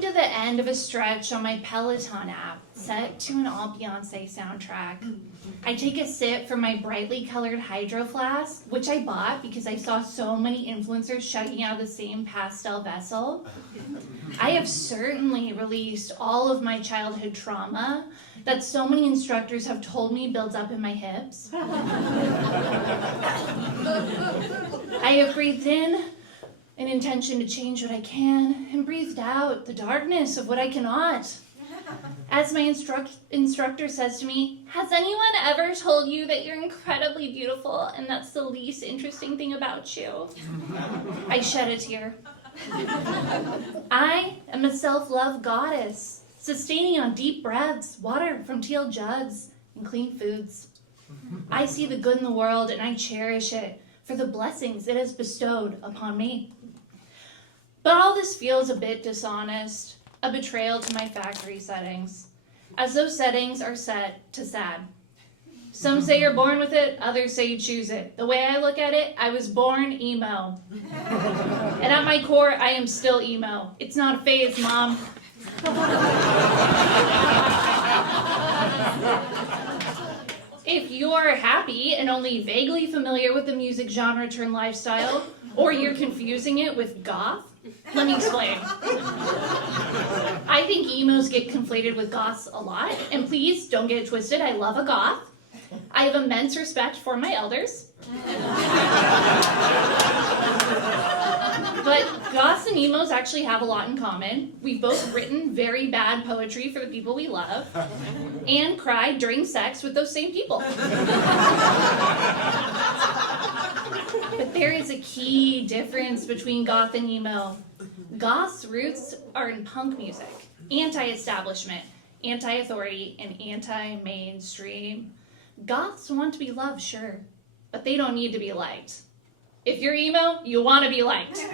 coming to the end of a stretch on my Peloton app, set to an all Beyonce soundtrack. I take a sip from my brightly colored hydro flask, which I bought because I saw so many influencers chugging out of the same pastel vessel. I have certainly released all of my childhood trauma that so many instructors have told me builds up in my hips. I have breathed in an intention to change what I can, and breathed out the darkness of what I cannot. As my instructor says to me, has anyone ever told you that you're incredibly beautiful and that's the least interesting thing about you? I shed a tear. I am a self-love goddess, sustaining on deep breaths, water from teal jugs, and clean foods. I see the good in the world and I cherish it for the blessings it has bestowed upon me. But all this feels a bit dishonest, a betrayal to my factory settings, as those settings are set to sad. Some say you're born with it, others say you choose it. The way I look at it, I was born emo. And at my core, I am still emo. It's not a phase, Mom. If you are happy and only vaguely familiar with the music genre turned lifestyle, or you're confusing it with goth, let me explain. I think emos get conflated with goths a lot, and please don't get it twisted, I love a goth. I have immense respect for my elders. But goths and emos actually have a lot in common. We've both written very bad poetry for the people we love, and cried during sex with those same people. But there is a key difference between goth and emo. Goth's roots are in punk music, anti-establishment, anti-authority, and anti-mainstream. Goths want to be loved, sure, but they don't need to be liked. If you're emo, you want to be liked.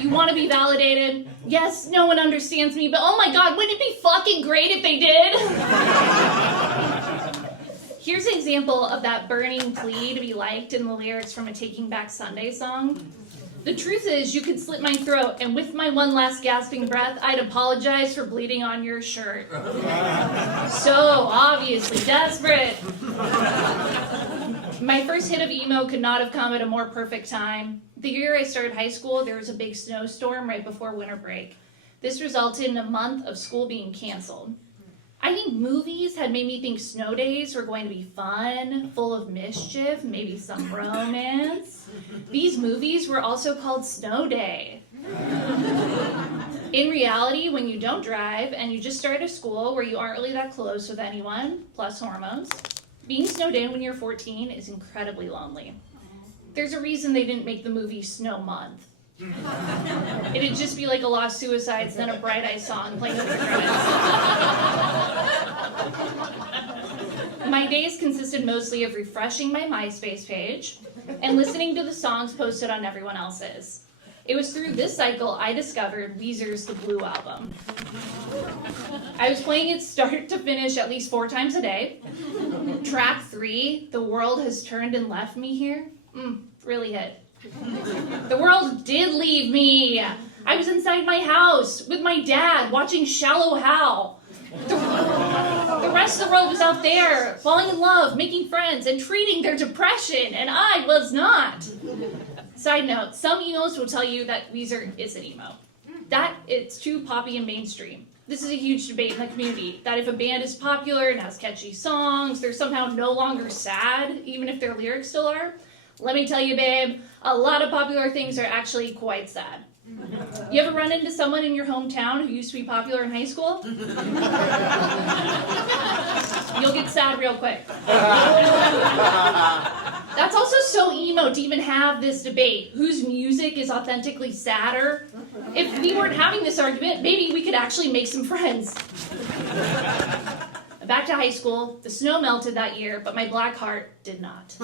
You want to be validated. Yes, no one understands me, but oh my God, wouldn't it be fucking great if they did? Here's an example of that burning plea to be liked in the lyrics from a Taking Back Sunday song. The truth is, you could slit my throat, and with my one last gasping breath, I'd apologize for bleeding on your shirt. So obviously desperate. My first hit of emo could not have come at a more perfect time. The year I started high school, there was a big snowstorm right before winter break. This resulted in a month of school being canceled. I think movies had made me think snow days were going to be fun, full of mischief, maybe some romance. These movies were also called Snow Day. In reality, when you don't drive and you just start a school where you aren't really that close with anyone, plus hormones, being snowed in when you're 14 is incredibly lonely. There's a reason they didn't make the movie Snow Month. It'd just be like a lot of suicides, then a Bright Eyes song playing over the credits. My days consisted mostly of refreshing my MySpace page and listening to the songs posted on everyone else's. It was through this cycle I discovered Weezer's The Blue Album. I was playing it start to finish at least 4 times a day. Track 3, The World Has Turned and Left Me Here, really hit. The world did leave me. I was inside my house with my dad watching Shallow Hal. The rest of the world was out there, falling in love, making friends, and treating their depression, and I was not. Side note, some emos will tell you that Weezer isn't emo. That it's too poppy and mainstream. This is a huge debate in the community, that if a band is popular and has catchy songs, they're somehow no longer sad, even if their lyrics still are. Let me tell you, babe, a lot of popular things are actually quite sad. You ever run into someone in your hometown who used to be popular in high school? You'll get sad real quick. That's also so emo to even have this debate. Whose music is authentically sadder? If we weren't having this argument, maybe we could actually make some friends. Back to high school, the snow melted that year, but my black heart did not.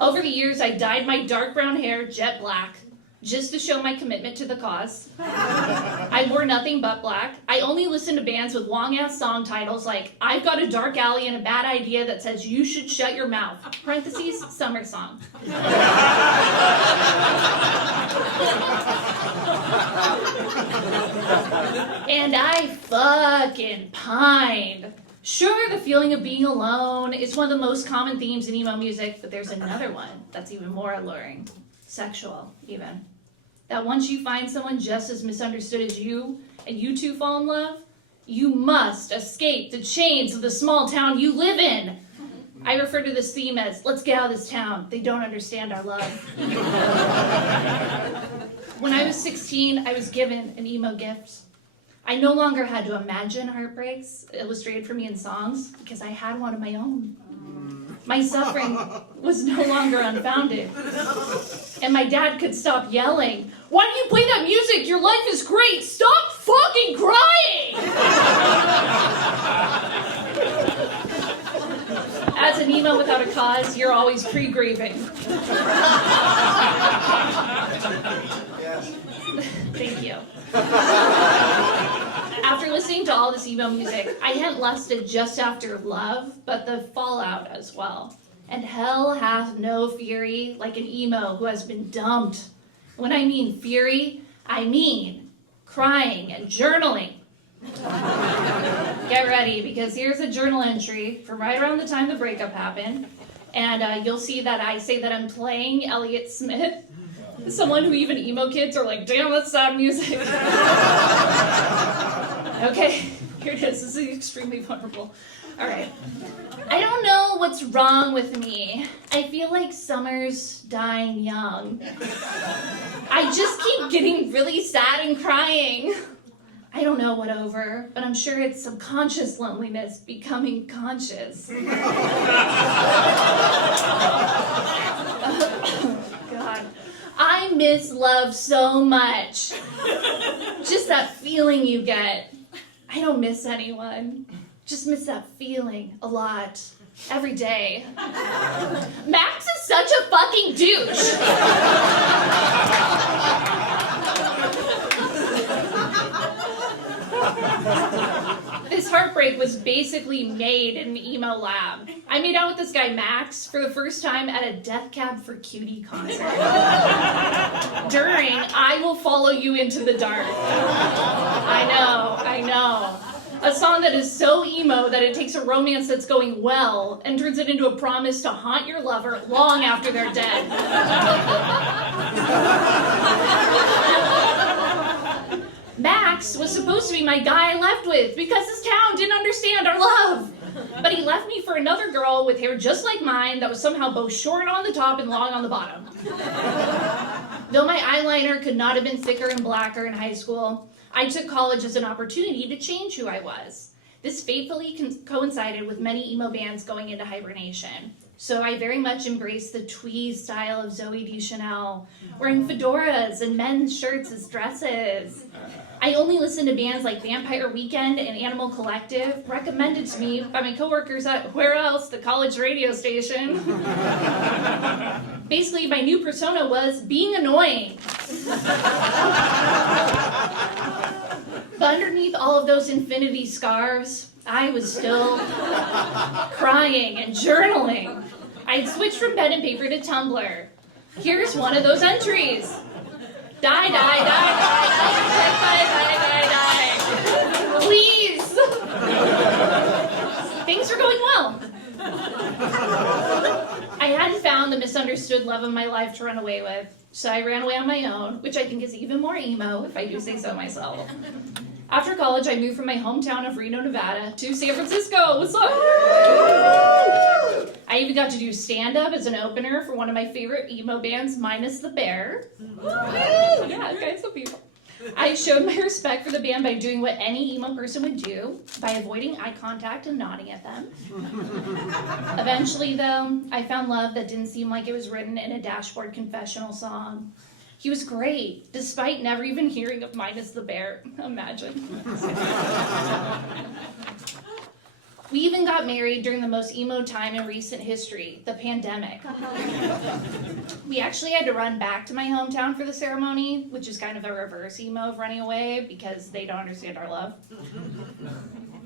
Over the years, I dyed my dark brown hair jet black, just to show my commitment to the cause. I wore nothing but black. I only listened to bands with long-ass song titles like, I've Got a Dark Alley and a Bad Idea That Says You Should Shut Your Mouth, parentheses, summer song. And I fucking pined. Sure, the feeling of being alone is one of the most common themes in emo music, but there's another one that's even more alluring. Sexual, even. That once you find someone just as misunderstood as you, and you two fall in love, you must escape the chains of the small town you live in. I refer to this theme as, let's get out of this town. They don't understand our love. When I was 16, I was given an emo gift. I no longer had to imagine heartbreaks illustrated for me in songs because I had one of my own. My suffering was no longer unfounded. And my dad could stop yelling, "Why do you play that music? Your life is great. Stop fucking crying!" As an emo without a cause, you're always pre-grieving. Thank you. After listening to all this emo music, I hadn't lusted just after love, but the fallout as well. And hell hath no fury like an emo who has been dumped. When I mean fury, I mean crying and journaling. Get ready, because here's a journal entry from right around the time the breakup happened. And you'll see that I say that I'm playing Elliott Smith, someone who even emo kids are like, damn, that's sad music. Okay, here it is. This is extremely vulnerable. All right. I don't know what's wrong with me. I feel like summer's dying young. I just keep getting really sad and crying. I don't know what over, but I'm sure it's subconscious loneliness becoming conscious. God. I miss love so much. Just that feeling you get. I don't miss anyone. Just miss that feeling a lot. Every day. Max is such a fucking douche. This heartbreak was basically made in an emo lab. I made out with this guy Max for the first time at a Death Cab for Cutie concert. During I Will Follow You Into the Dark. I know. A song that is so emo that it takes a romance that's going well and turns it into a promise to haunt your lover long after they're dead. Max was supposed to be my guy I left with because his town didn't understand our love. But he left me for another girl with hair just like mine that was somehow both short on the top and long on the bottom. Though my eyeliner could not have been thicker and blacker in high school, I took college as an opportunity to change who I was. This fatefully coincided with many emo bands going into hibernation. So I very much embraced the twee style of Zooey Deschanel, wearing fedoras and men's shirts as dresses. I only listened to bands like Vampire Weekend and Animal Collective, recommended to me by my coworkers at Where Else, the college radio station. Basically, my new persona was being annoying. But underneath all of those infinity scarves, I was still crying and journaling. I'd switched from pen and paper to Tumblr. Here's one of those entries. Die, die, die, die, die, die, die, die. Please. Things are going well. I hadn't found the misunderstood love of my life to run away with, so I ran away on my own, which I think is even more emo, if I do say so myself. After college, I moved from my hometown of Reno, Nevada, to San Francisco. What's up? I even got to do stand-up as an opener for one of my favorite emo bands, Minus the Bear. Yeah, okay, some people. I showed my respect for the band by doing what any emo person would do, by avoiding eye contact and nodding at them. Eventually, though, I found love that didn't seem like it was written in a dashboard confessional song. He was great, despite never even hearing of Minus the Bear. Imagine. We even got married during the most emo time in recent history, the pandemic. We actually had to run back to my hometown for the ceremony, which is kind of a reverse emo of running away because they don't understand our love.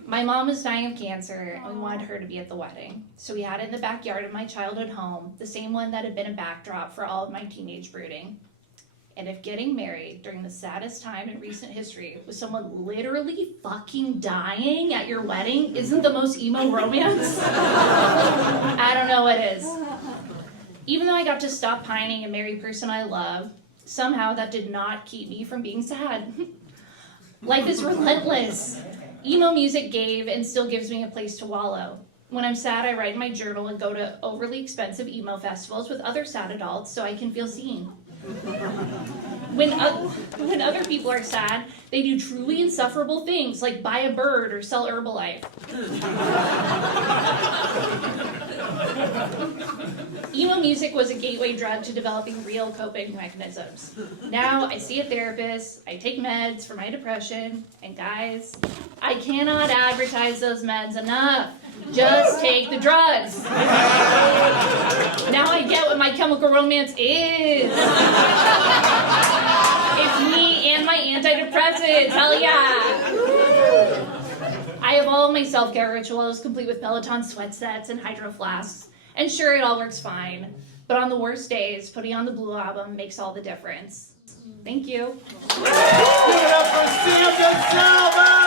My mom was dying of cancer, and we wanted her to be at the wedding. So we had it in the backyard of my childhood home, the same one that had been a backdrop for all of my teenage brooding. And if getting married during the saddest time in recent history with someone literally fucking dying at your wedding isn't the most emo romance, I don't know what is. Even though I got to stop pining and marry the person I love, somehow that did not keep me from being sad. Life is relentless. Emo music gave and still gives me a place to wallow. When I'm sad, I write in my journal and go to overly expensive emo festivals with other sad adults so I can feel seen. When other people are sad, they do truly insufferable things like buy a bird or sell Herbalife. Emo music was a gateway drug to developing real coping mechanisms. Now I see a therapist, I take meds for my depression, and guys, I cannot advertise those meds enough. Just take the drugs. Now I get what My Chemical Romance is. It's me and my antidepressants. Hell yeah. I have all of my self-care rituals, complete with Peloton sweat sets and hydro flasks. And sure, it all works fine. But on the worst days, putting on the Blue Album makes all the difference. Thank you. Give it up for Sam DiSalvo!